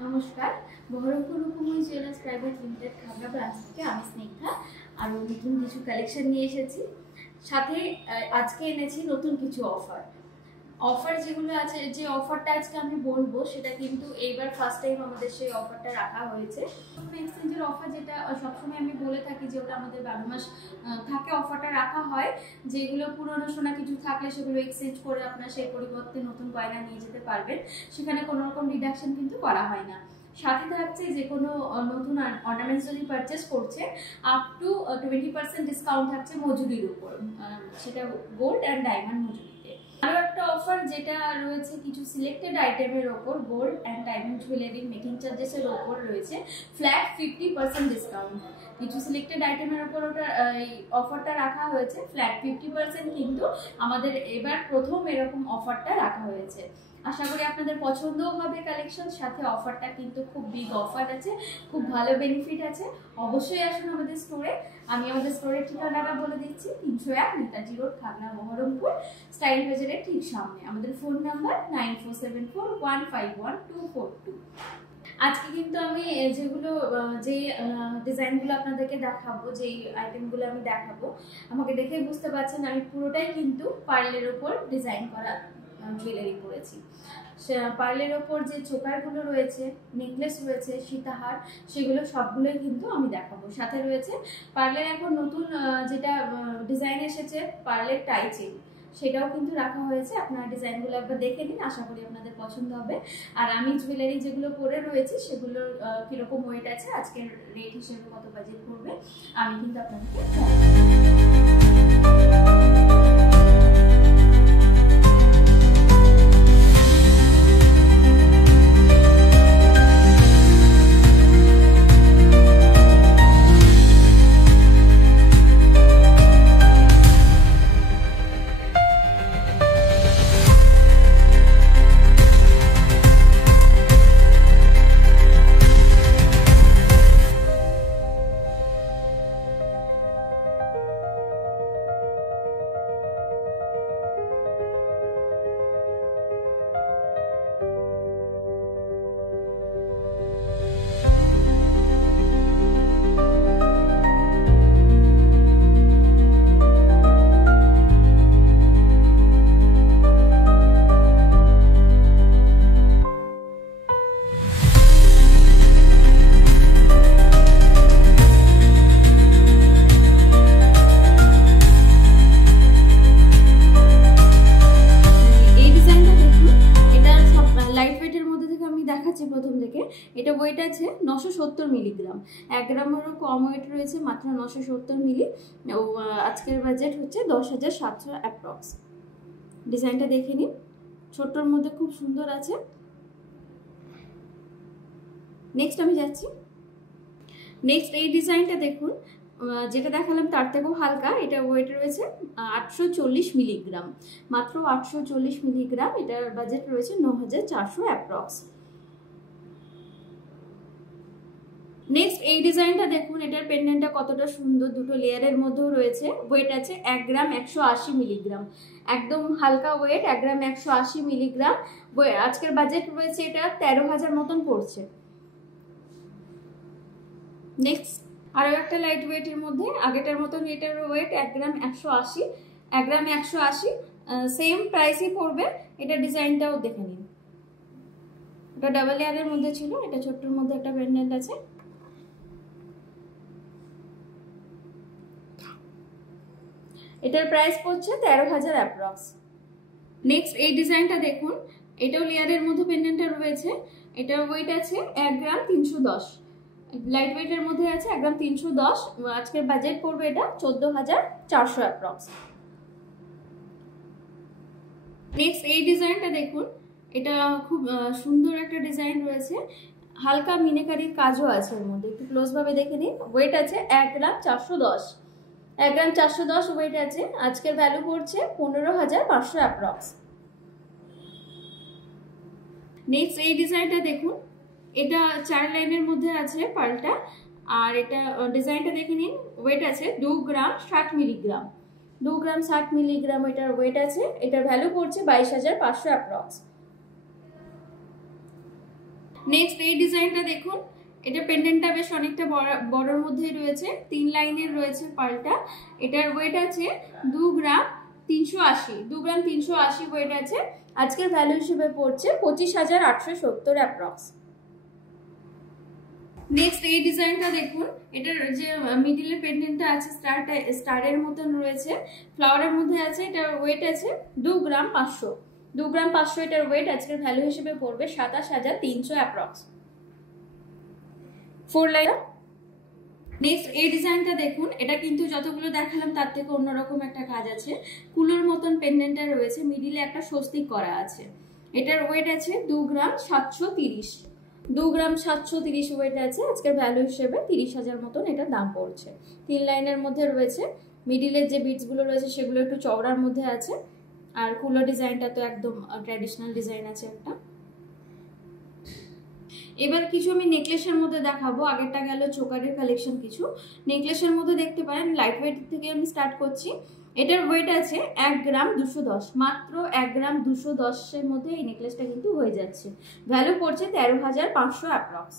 নমস্কার, Baharampur Rupmoyee jewellers private limited Khagra branch থেকে আমি স্নিগ্ধা আরও নতুন কিছু কালেকশন নিয়ে এসেছি। সাথে আজকে এনেছি নতুন কিছু অফার যেগুলো আছে। যে অফারটা আজকে আমি বলবো সেটা কিন্তু এইবার ফার্স্ট টাইম আমাদের সেই অফারটা রাখা হয়েছে। এক্সচেঞ্জের অফার যেটা সবসময় আমি বলে থাকি যে ওটা আমাদের 12 মাস থাকে অফারটা রাখা হয়। যেগুলো পুরনো সোনা কিছু থাকলে সেগুলো এক্সচেঞ্জ করে আপনার সেই পরিবর্তে নতুন গয়না নিয়ে যেতে পারবেন। সেখানে কোনো রকম ডিডাকশন কিন্তু করা হয় না। সাথে থাকছে যে কোনো নতুন অর্নামেন্টস যদি পারচেস করছে আপ টু 20% ডিসকাউন্ট থাকছে মজুরির উপর, সেটা গোল্ড অ্যান্ড ডায়মন্ড মজুরিতে। আরও একটা অফার যেটা রয়েছে কিছু সিলেক্টেড আইটেমের ওপর gold and diamond jewellery making চার্জেসের ওপর রয়েছে ফ্ল্যাট 50% ডিসকাউন্ট। কিছু সিলেক্টেড আইটেমের ওপর ওটা এই অফারটা রাখা হয়েছে ফ্ল্যাট 50%, কিন্তু আমাদের এবার প্রথম এরকম অফারটা রাখা হয়েছে। আশা করি আপনাদের পছন্দও হবে কালেকশন। সাথে অফারটা কিন্তু খুব বিগ অফার আছে, খুব ভালো বেনিফিট আছে। অবশ্যই আসুন আমাদের স্টোরে। আমি আমাদের স্টোরের ঠিকানাটা বলে দিচ্ছি, 301 নেতাজি রোড, খাগড়া, বহরমপুর, স্টাইল বাজারের ঠিক সামনে। আমাদের ফোন নাম্বার 9474151242। আজকে কিন্তু আমি যেগুলো যে ডিজাইনগুলো আপনাদেরকে দেখাবো, যেই আইটেমগুলো আমি দেখাবো, আমাকে দেখেই বুঝতে পারছেন আমি পুরোটাই কিন্তু পার্লের ওপর ডিজাইন করা জুয়েলারি পরেছি। পার্লের ওপর যে চোকারগুলো রয়েছে, নেকলেস রয়েছে, সীতাহার, সেগুলো সবগুলোই কিন্তু আমি দেখাবো। সাথে রয়েছে পার্লের এখন নতুন যেটা ডিজাইন এসেছে পার্লের টাই চেইন, সেটাও কিন্তু রাখা হয়েছে। আপনারা ডিজাইনগুলো একবার দেখে নিন, আশা করি আপনাদের পছন্দ হবে। আর আমি জুয়েলারি যেগুলো পরে রয়েছি সেগুলোর কীরকম ওয়েট আছে, আজকের রেট হিসেবে কত বাজেট পড়বে, আমি কিন্তু আপনাদেরকে দেখাচ্ছি। প্রথম থেকে এটা ওয়েট আছে 970 মিলিগ্রাম, 1 গ্রামেরও কম ওয়েট রয়েছে, মাত্র 970 মিলি। আজকের বাজেট হচ্ছে 10,700 অ্যাপ্রক্স। ডিজাইনটা দেখে নিন, ছোট্টর মধ্যে খুব সুন্দর আছে। নেক্সট আমি যাচ্ছি। নেক্সট এই ডিজাইনটা দেখুন, যেটা দেখালাম তার থেকেও হালকা। এটা ওয়েট রয়েছে 840 মিলিগ্রাম, মাত্র 840 মিলিগ্রাম। এটার বাজেট রয়েছে 9,400 অ্যাপ্রক্স। নেক্সট এই ডিজাইনটা দেখুন, এটার পেন্ডেন্টটা কতটা সুন্দর, দুটো লেয়ারের মধ্যেও রয়েছে। ওয়েট আছে 1 গ্রাম 180 মিলিগ্রাম, একদম হালকা ওয়েট, 1 গ্রাম 180 মিলিগ্রাম। আজকের বাজেট রয়েছে এটা 13,000 মতন পড়ছে। নেক্সট আরও একটা লাইট ওয়েটের মধ্যে, আগেটার মতন এটার ওয়েট 1 গ্রাম 180, 1 গ্রাম 180 সেম প্রাইসই পড়বে। এটা ডিজাইনটাও দেখে নিন, এটা ডাবল লেয়ারের মধ্যে ছিল, এটা ছোট্টর মধ্যে একটা পেন্ডেন্ট আছে। এটার প্রাইস পড়ছে 13,000 অ্যাপ্রক্স। নেক্সট এই ডিজাইনটা দেখুন, এটাও লেয়ারের মধ্যে পেন্ডেন্টটা রয়েছে। এটার ওয়েট আছে 1 গ্রাম 310, লাইট ওয়েটের মধ্যে আছে 1 গ্রাম 310। আজকের বাজেট পড়বে এটা 14,400 অ্যাপ্রক্স। নেক্সট এই ডিজাইনটা দেখুন, এটা খুব সুন্দর একটা ডিজাইন রয়েছে, হালকা মিনেকারির কাজও আছে এর মধ্যে, একটু ক্লোজভাবে দেখে নিন। ওয়েট আছে 1 গ্রাম 410, 1 গ্রাম 410 ওয়েট আছে। আজকের ভ্যালু পড়ছে 15,500 অ্যাপ্রক্স। নেক্সট এই ডিজাইনটা দেখুন, এটা 4 লাইনের মধ্যে আছে পার্লটা, আর এটা ডিজাইনটা দেখে নিন। ওয়েট আছে 2 গ্রাম 60 মিলিগ্রাম, 2 গ্রাম 60 মিলিগ্রাম এটার ওয়েট আছে। এটার ভ্যালু পড়ছে 22,500 অ্যাপ্রক্স। নেক্সট এই ডিজাইনটা দেখুন, এটা পেন্ডেন্টটা বেশ অনেকটা বড়র মধ্যেই রয়েছে, 3 লাইনের রয়েছে পালটা। এটার ওয়েট আছে 2 গ্রাম 380, 2 গ্রাম 380 ওয়েট আছে। আজকের ভ্যালু হিসেবে পড়ছে 25,870 অ্যাপ্রক্স। নেক্সট এই ডিজাইনটা দেখুন, এটার যে মিডিলের পেন্ডেন্টটা আছে স্টারের মতন রয়েছে, ফ্লাওয়ারের মধ্যে আছে। এটার ওয়েট আছে 2 গ্রাম 500, 2 গ্রাম 500 এটার ওয়েট। আজকের ভ্যালু হিসেবে পড়বে 27,300 অ্যাপ্রক্স। 4 লাইন। নেক্সট এই ডিজাইনটা দেখুন, এটা কিন্তু যতগুলো দেখালাম তার থেকে অন্যরকম একটা কাজ আছে। কুলোর মতন পেন্ডেন্টটা রয়েছে, মিডিলে একটা স্বস্তিক করা আছে। এটার ওয়েট আছে 2 গ্রাম 730, 2 গ্রাম 730 ওয়েট আছে। আজকের ভ্যালু হিসেবে 30,000 মতন এটা দাম পড়ছে। 3 লাইনের মধ্যে রয়েছে, মিডিলের যে বিটসগুলো রয়েছে সেগুলো একটু চওড়ার মধ্যে আছে, আর কুলো ডিজাইনটা তো একদম ট্র্যাডিশনাল ডিজাইন আছে একটা। এবার কিছু আমি নেকলেসের মধ্যে দেখাবো। আগেরটা গেল চোকারের কালেকশন, কিছু নেকলেসের মধ্যে দেখতে পারেন। লাইট ওয়েট থেকে আমি স্টার্ট করছি। এটার ওয়েট আছে 1 গ্রাম 210, মাত্র 1 গ্রাম 210 এর মধ্যে এই নেকলেসটা কিন্তু হয়ে যাচ্ছে। ভ্যালু পড়ছে 13,500 অ্যাপ্রক্স।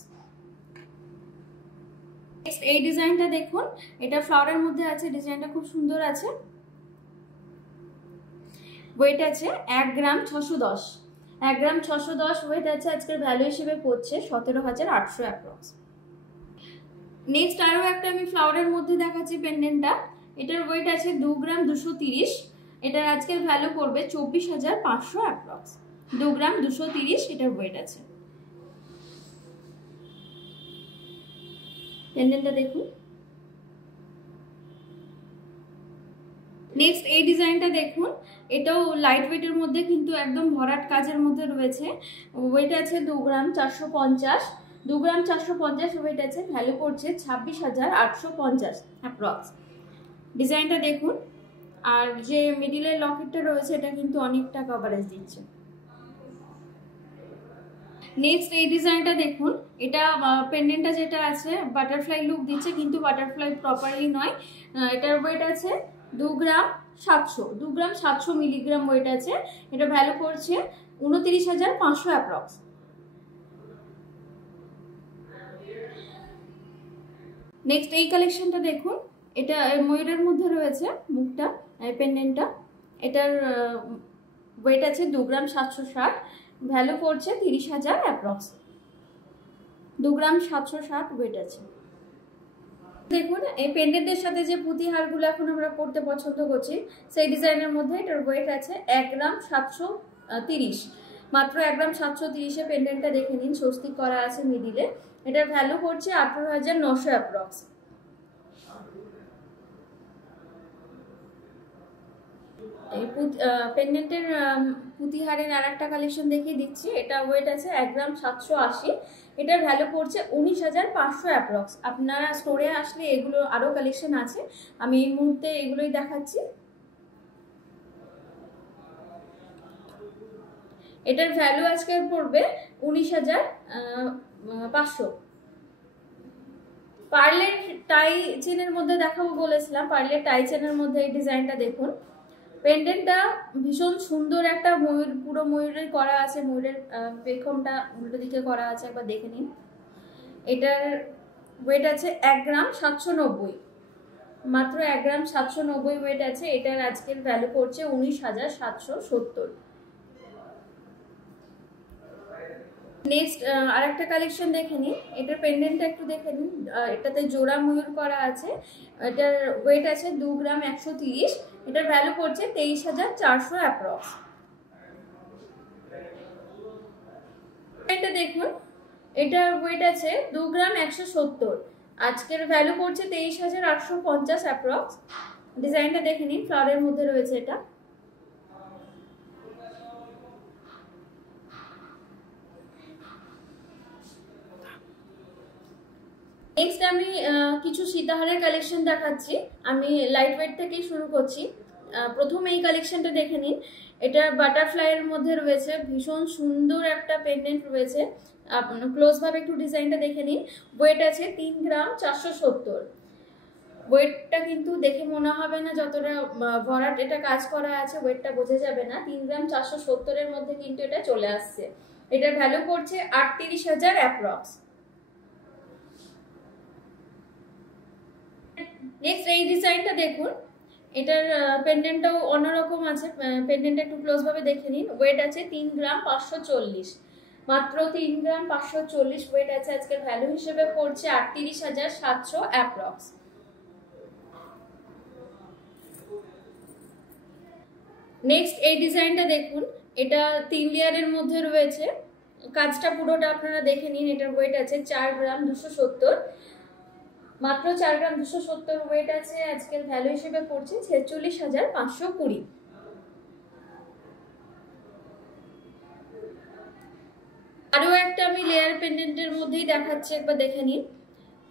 নেক্সট এই ডিজাইনটা দেখুন, এটা ফ্লাওয়ারের মধ্যে আছে, ডিজাইনটা খুব সুন্দর আছে। ওয়েট আছে 1 গ্রাম 610, 1 গ্রাম 610 ওয়েট আছে। আজকের ভ্যালু হিসেবে পড়ছে 17,800 অ্যাপ্রক্স। নেক্সট আরও একটা আমি ফ্লাওয়ারের মধ্যে দেখাচ্ছি পেন্ডেন্টটা। এটার ওয়েট আছে 2 গ্রাম 230, এটার আজকের ভ্যালু পড়বে 24,500 অ্যাপ্রক্স। 2 গ্রাম 230 এটার ওয়েট আছে। পেন্ডেন্টটা দেখুন। নেক্সট এই ডিজাইনটা দেখুন, এটাও লাইট ওয়েটের মধ্যে কিন্তু একদম ভরাট কাজের মধ্যে রয়েছে। ওয়েট আছে 2 গ্রাম 450, 2 গ্রাম 450 ওয়েট আছে। ভ্যালু পড়ছে 26,850 অ্যাপ্রক্স। ডিজাইনটা দেখুন, আর যে মিডিলের লকেটটা রয়েছে এটা কিন্তু অনেকটা কভারেজ দিচ্ছে। নেক্সট এই ডিজাইনটা দেখুন, এটা পেন্ডেন্টটা যেটা আছে বাটারফ্লাই লুক দিচ্ছে, কিন্তু বাটারফ্লাই প্রপারলি নয়। এটার ওয়েট আছে 2 গ্রাম 700, 2 গ্রাম 700 মিলিগ্রাম ওয়েট আছে। এটা ভ্যালু পড়ছে 29,500 অ্যাপ্রক্স। নেক্সট এই কালেকশনটা দেখুন, এটা ময়ূরের মধ্যে রয়েছে মুখটা, পেন্ডেন্টটা। এটার ওয়েট আছে 2 গ্রাম 760, ভ্যালু পড়ছে 30,000 অ্যাপ্রক্স। 2 গ্রাম 760 ওয়েট আছে। দেখুন এই পেন্ডেন্টের সাথে যে পুঁতি হারগুলো এখন আমরা পড়তে পছন্দ করছি, সেই ডিজাইনের মধ্যে এটার ওয়েট আছে 1 গ্রাম 730, মাত্র 1 গ্রাম 730 এ পেন্ডেন্টটা দেখে নিন, স্বস্তিক করা আছে মিডিলে। এটার ভ্যালু পড়ছে 18,900 অ্যাপ্রক্স। এই পেন্ডেন্টের পুঁতিহারের আর একটা কালেকশন দেখিয়ে দিচ্ছি। এটা ওয়েট আছে 1 গ্রাম 780, এটার ভ্যালু পড়ছে 19,500 অ্যাপ্রক্স। আপনারা স্টোরে আসলে এগুলো আরও কালেকশন আছে, আমি এই মুহূর্তে এগুলোই দেখাচ্ছি। এটার ভ্যালু আজকের পড়বে 19,500। পার্লের টাই চেনের মধ্যে দেখাবো বলেছিলাম, পার্লের টাই চেনের মধ্যে এই ডিজাইনটা দেখুন। পেন্ডেন্টটা ভীষণ সুন্দর একটা ময়ূর, পুরো ময়ূরের করা আছে, ময়ূরের পেখমটা উল্টো দিকে করা আছে, একবার দেখে নিন। এটার ওয়েট আছে 1 গ্রাম 790, মাত্র 1 গ্রাম 790 ওয়েট আছে। এটার আজকের ভ্যালু পড়ছে 19,770। নেক্সট আরেকটা কালেকশন দেখে নিন, এটার পেন্ডেন্টটা একটু দেখে নিন। এটাতে জোড়া ময়ূর করা আছে। এটার ওয়েট আছে 2 গ্রাম 130, এটার ভ্যালু পড়ছে 23,400 অ্যাপ্রক্স। এটা দেখুন, এটার ওয়েট আছে 2 গ্রাম 170, আজকের ভ্যালু পড়ছে 23,850 অ্যাপ্রক্স। ডিজাইনটা দেখে নিন, ফ্লাওয়ারের মধ্যে রয়েছে এটা। নেক্সট আমি কিছু সীতাহারের কালেকশন দেখাচ্ছি। আমি লাইট ওয়েট থেকেই শুরু করছি। প্রথম এই কালেকশনটা দেখে নিন, এটা বাটারফ্লাইয়ের মধ্যে রয়েছে, ভীষণ সুন্দর একটা পেন্ডেন্ট রয়েছে। ক্লোজ ভাবে একটু ডিজাইনটা দেখে নিন। ওয়েট আছে 3 গ্রাম 470, ওয়েটটা কিন্তু দেখে মনে হবে না যতটা ভরাট এটা কাজ করা আছে, ওয়েটটা বোঝা যাবে না। 3 গ্রাম 470 এর মধ্যে কিন্তু এটা চলে আসছে। এটার ভ্যালু পড়ছে 38,000 অ্যাপ্রক্স। নেক্সট এই ডিজাইনটা দেখুন, এটার পেন্ডেন্টটাও অন্যরকম আছে। পেন্ডেন্টটা একটু ক্লোজ ভাবে দেখে নিন। ওয়েট আছে 3 গ্রাম 540, মাত্র 3 গ্রাম 540 ওয়েট আছে। আজকের ভ্যালু হিসেবে পড়ছে 38,700 অ্যাপ্রক্স। নেক্সট এই ডিজাইনটা দেখুন, এটা 3 লেয়ারের মধ্যে রয়েছে। কাজটা পুরোটা আপনারা দেখে নিন। এটার ওয়েট আছে 4 গ্রাম 270, মাত্র 4 গ্রাম 270 ওয়েট আছে। আজকের ভ্যালু হিসেবে পড়ছে 46,520। আরও একটা আমি লেয়ার পেন্ডেন্টের মধ্যেই দেখাচ্ছি, একবার দেখে নিন।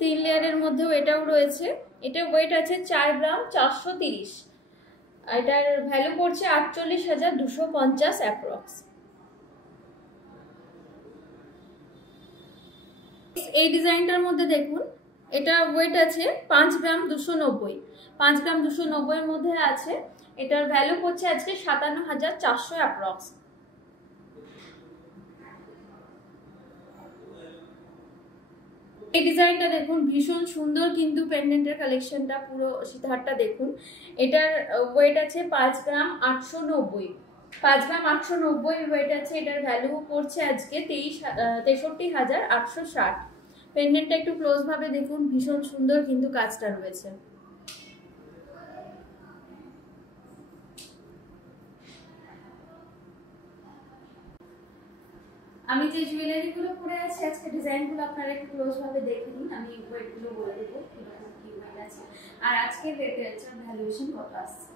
3 লেয়ারের মধ্যেও এটাও রয়েছে। এটার ওয়েট আছে 4 গ্রাম 430, এটার ভ্যালু পড়ছে 48,250 অ্যাপ্রক্স। এই ডিজাইনটার মধ্যে দেখুন, এটা ওয়েট আছে 5 গ্রাম 290, 5 গ্রাম 290 এর মধ্যে আছে। এটার ভ্যালু পড়ছে আজকে 57,400 অ্যাপ্রক্স। এই ডিজাইনটা দেখুন, ভীষণ সুন্দর কিন্তু পেন্ডেন্টের কালেকশনটা, পুরো সীতাহারটা দেখুন। এটার ওয়েট আছে 5 গ্রাম 890, 5 গ্রাম 890 ওয়েট আছে। এটার ভ্যালু পড়ছে আজকে 63,860। পেন্ডেন্টটা একটু ক্লোজ ভাবে দেখুন, ভীষণ সুন্দর কিন্তু কাজটা রয়েছে। আমি যে জুয়েলারিগুলো পরে আছি, আজকে ডিজাইনগুলো আপনারা একটু ক্লোজ ভাবে দেখে নিন। আমি ওয়েটগুলো বলে দেবো কিরকম কি ওয়েট আছে আর আজকে রেটের ভ্যালুয়েশন কত আসছে।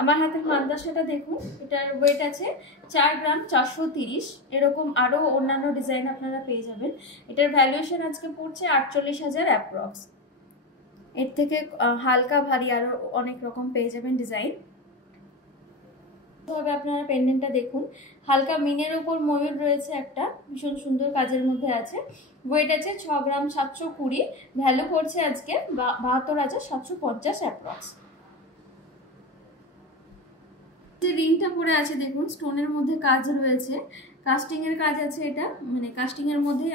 আমার হাতের মাদ্রাসাটা দেখুন, এটার ওয়েট আছে 4 গ্রাম 430। এরকম আরও অন্যান্য ডিজাইন আপনারা পেয়ে যাবেন। এটার ভ্যালুয়েশন আজকে পড়ছে 48,000 অ্যাপ্রক্স। এর থেকে হালকা ভারী আরও অনেক রকম পেয়ে যাবেন ডিজাইন। তবে আপনারা পেন্ডেন্টটা দেখুন, হালকা মিনের উপর ময়ূর রয়েছে একটা, ভীষণ সুন্দর কাজের মধ্যে আছে। ওয়েট আছে 6 গ্রাম 720, ভ্যালু পড়ছে আজকে 72,750 অ্যাপ্রক্স। যে রিংটা পরে আছে দেখুন, স্টোনের মধ্যে কাজ রয়েছে, কাস্টিং এর কাজ আছে। এটা মানে কাস্টিং এর মধ্যে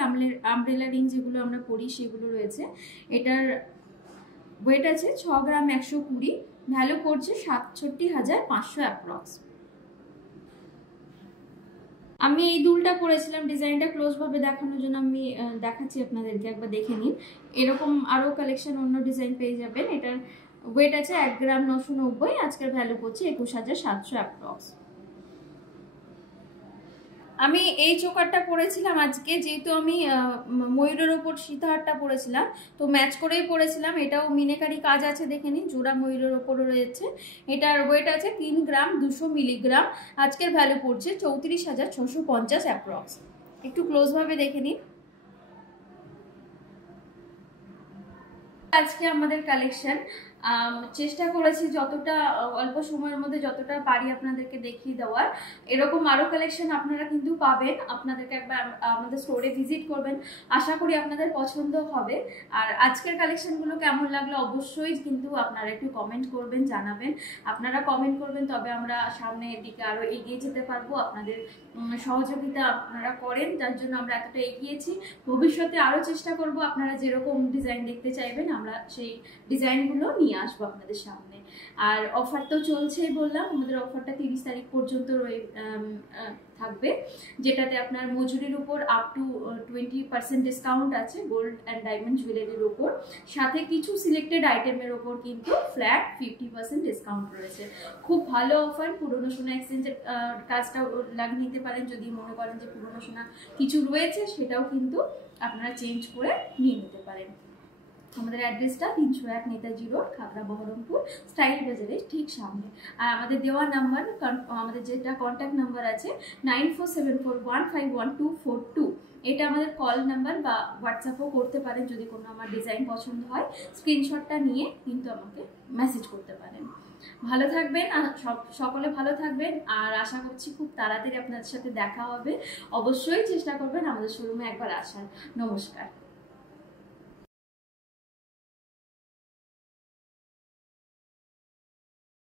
আমব্রেলা রিং যেগুলো আমরা পরি সেগুলো রয়েছে। এটার ওয়েট আছে 6 গ্রাম 120, ভ্যালু পড়ছে 67,500 অ্যাপ্রক্স। আমি এই দুলটা পরেছিলাম, ডিজাইনটা ক্লোজ ভাবে দেখানোর জন্য আমি দেখাচ্ছি আপনাদেরকে, একবার দেখে নিন। এরকম আরও কালেকশন অন্য ডিজাইন পেয়ে যাবেন। এটার ওয়েট আছে 1 গ্রাম 990, আজকের ভ্যালু পড়ছে 21,700 অ্যাপ্রক্স। আমি এই চোকারটা পরেছিলাম আজকে, যেহেতু আমি ময়ূরের ওপর সীতাহারটা পরেছিলাম তো ম্যাচ করেই পরেছিলাম। এটাও মিনেকারি কাজ আছে, দেখে নিন, জোড়া ময়ূরের ওপরও রয়েছে। এটার ওয়েট আছে 3 গ্রাম 200 মিলিগ্রাম, আজকের ভ্যালু পড়ছে 34,650 অ্যাপ্রক্স। একটু ক্লোজ ভাবে দেখে নিন। আজকে আমাদের কালেকশন চেষ্টা করেছি যতটা অল্প সময়ের মধ্যে যতটা পারি আপনাদেরকে দেখিয়ে দেওয়ার। এরকম আরও কালেকশন আপনারা কিন্তু পাবেন। আপনাদেরকে একবার আমাদের স্টোরে ভিজিট করবেন, আশা করি আপনাদের পছন্দ হবে। আর আজকের কালেকশনগুলো কেমন লাগলো অবশ্যই কিন্তু আপনারা একটু কমেন্ট করবেন, জানাবেন। আপনারা কমেন্ট করবেন তবে আমরা সামনের দিকে আরও এগিয়ে যেতে পারবো। আপনাদের সহযোগিতা আপনারা করেন, তার জন্য আমরা এতটা এগিয়েছি। ভবিষ্যতে আরও চেষ্টা করব, আপনারা যেরকম ডিজাইন দেখতে চাইবেন আমরা সেই ডিজাইনগুলো নিয়ে আসবো আপনাদের সামনে। আর অফার তো চলছেই বললাম, আমাদের অফারটা 30 তারিখ পর্যন্ত থাকবে, যেটাতে আপনার মজুরির উপর আপ টু 20% ডিসকাউন্ট আছে গোল্ড অ্যান্ড ডায়মন্ড জুয়েলারির উপর, সাথে কিছু সিলেক্টেড আইটেমের ওপর কিন্তু ফ্ল্যাট 50% ডিসকাউন্ট রয়েছে। খুব ভালো অফার। পুরনো সোনা এক্সচেঞ্জের কাজটাও লাগিয়ে নিতে পারেন, যদি মনে করেন যে পুরনো সোনা কিছু রয়েছে সেটাও কিন্তু আপনারা চেঞ্জ করে নিয়ে নিতে পারেন। আমাদের অ্যাড্রেসটা 301 নেতাজি রোড, খাগড়া বহরমপুর, স্টাইল বাজারের ঠিক সামনে। আর আমাদের দেওয়া নাম্বার, আমাদের যেটা কন্ট্যাক্ট নাম্বার আছে 9474151242, এটা আমাদের কল নাম্বার বা হোয়াটসঅ্যাপও করতে পারেন। যদি কোনো আমার ডিজাইন পছন্দ হয় স্ক্রিনশটটা নিয়ে কিন্তু আমাকে মেসেজ করতে পারেন। ভালো থাকবেন, সকলে ভালো থাকবেন। আর আশা করছি খুব তাড়াতাড়ি আপনাদের সাথে দেখা হবে। অবশ্যই চেষ্টা করবেন আমাদের শোরুমে একবার আসার। নমস্কার।